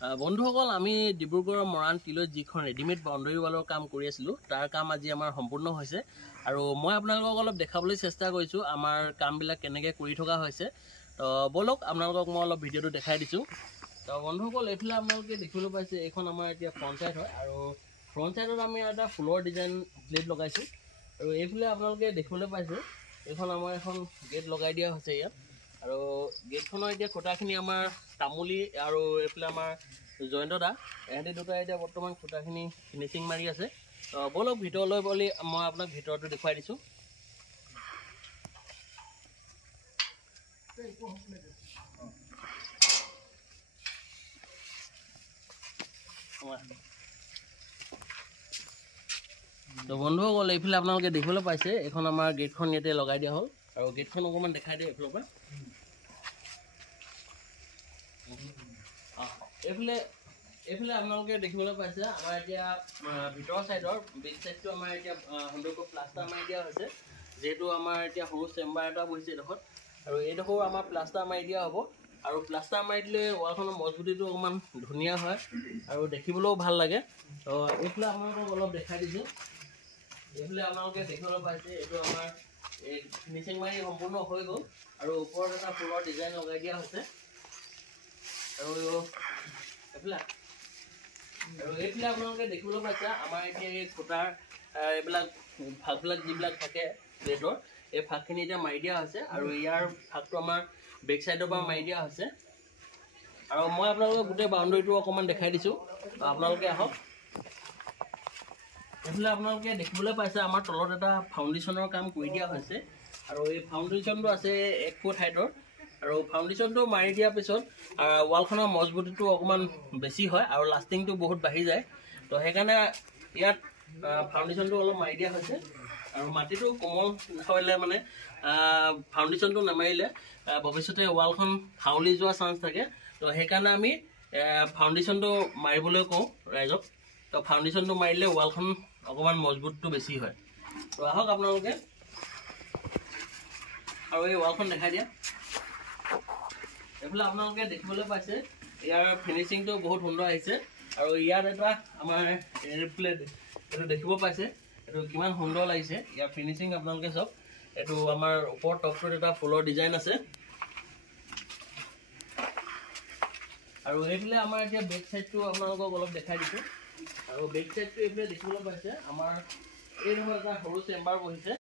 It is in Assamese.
বন্ধুসকল আমি ডিব্ৰুগড়ৰ মৰাণ তিলৈ যিখন ৰেডিমেড বাউণ্ডাৰী ৱালৰ কাম কৰি আছিলোঁ তাৰ কাম আজি আমাৰ সম্পূৰ্ণ হৈছে আৰু মই আপোনালোকক অলপ দেখাবলৈ চেষ্টা কৰিছোঁ আমাৰ কামবিলাক কেনেকৈ কৰি থকা হৈছে। তো বলক আপোনালোকক মই অলপ ভিডিঅ'টো দেখাই দিছোঁ। তো বন্ধুসকল এইফালে আপোনালোকে দেখিবলৈ পাইছে এইখন আমাৰ এতিয়া ফ্ৰণ্ট চাইড হয় আৰু ফ্ৰণ্ট চাইডত আমি এটা ফুলৰ ডিজাইন প্লেট লগাইছোঁ আৰু এইফালে আপোনালোকে দেখিবলৈ পাইছে এইখন আমাৰ এখন গেট লগাই দিয়া হৈছে ইয়াত আৰু গেটখনৰ এতিয়া খুঁটাখিনি আমাৰ তামুলী আৰু এইফালে আমাৰ জয়ন্ত দা এহেঁতি দুটাই এতিয়া বৰ্তমান খুঁটাখিনি ফিনিচিং মাৰি আছে। বলক ভিতৰলৈ বুলি মই আপোনাক ভিতৰটো দেখুৱাই দিছোঁ। তো বন্ধুসকল এইফালে আপোনালোকে দেখিবলৈ পাইছে এইখন আমাৰ গেটখন ইয়াতে লগাই দিয়া হ'ল আৰু গেটখন অকণমান দেখাই দিয়ে এইফালৰ পৰা। এইফালে আপোনালোকে দেখিবলৈ পাইছে আমাৰ এতিয়া ভিতৰৰ চাইডৰ বেক চাইডটো আমাৰ এতিয়া সুন্দৰকৈ প্লাষ্টাৰ মাৰি দিয়া হৈছে, যিহেতু আমাৰ এতিয়া সৰু চেম্বাৰ এটা বহিছে এইডোখৰত আৰু এইডোখৰ আমাৰ প্লাষ্টাৰ মাৰি দিয়া হ'ব আৰু প্লাষ্টাৰ মাৰি দিলে ৱালখনৰ মজবুতিটো অকণমান ধুনীয়া হয় আৰু দেখিবলৈও ভাল লাগে। তো এইফালে আপোনালোকক অলপ দেখাই দিছোঁ। এইফালে আপোনালোকে দেখিবলৈ পাইছে এইটো আমাৰ এই ফিনিচিং মাৰি সম্পূৰ্ণ হৈ গ'ল আৰু ওপৰত এটা ফুলৰ ডিজাইন লগাই দিয়া হৈছে আৰু এইফালে আপোনালোকে দেখিবলৈ পাইছে আমাৰ এতিয়া এই খুঁটাৰ এইবিলাক ভাগবিলাক যিবিলাক থাকে প্লেটৰ এই ভাগখিনি এতিয়া মাৰি দিয়া হৈছে আৰু ইয়াৰ ভাগটো আমাৰ বেক চাইডৰ পৰা মাৰি দিয়া হৈছে আৰু মই আপোনালোকক গোটেই বাউণ্ডাৰীটো অকণমান দেখাই দিছোঁ। আপোনালোকে আহক। এইফালে আপোনালোকে দেখিবলৈ পাইছে আমাৰ তলত এটা ফাউণ্ডেশ্যনৰ কাম কৰি দিয়া হৈছে আৰু এই ফাউণ্ডেশ্যনটো আছে 1 ফুট হাইটৰ আৰু ফাউণ্ডেশ্যনটো মাৰি দিয়াৰ পিছত ৱালখনৰ মজবুতিটো অকণমান বেছি হয় আৰু লাষ্টিংটো বহুত বাঢ়ি যায়। তো সেইকাৰণে ইয়াত ফাউণ্ডেশ্যনটো অলপ মাৰি দিয়া হৈছে আৰু মাটিটো কোমল হ'লে মানে ফাউণ্ডেশ্যনটো নামাৰিলে ভৱিষ্যতে ৱালখন হাউলি যোৱা চান্স থাকে। তো সেইকাৰণে আমি ফাউণ্ডেশ্যনটো মাৰিবলৈ কওঁ ৰাইজক। তো ফাউণ্ডেশ্যনটো মাৰিলে ৱালখন অকণমান মজবুতটো বেছি হয়। তো আহক আপোনালোকে আৰু এই ৱালখন দেখাই দিয়া। এইফালে আপোনালোকে দেখিবলৈ পাইছে ইয়াৰ ফিনিচিংটো বহুত সুন্দৰ আহিছে আৰু ইয়াত এটা আমাৰ এয়াৰপ্লেট এইটো দেখিব পাইছে এইটো কিমান সুন্দৰ লাগিছে ইয়াৰ ফিনিচিং আপোনালোকে চাওক। এইটো আমাৰ ওপৰ টপটোত এটা ফুলৰ ডিজাইন আছে আৰু এইফালে আমাৰ এতিয়া বেক চাইডটো আপোনালোকক অলপ দেখাই দিছোঁ আৰু বেক চাইডটো এইফালে দেখিবলৈ পাইছে আমাৰ এইডোখৰ এটা সৰু চেম্বাৰ বহিছে।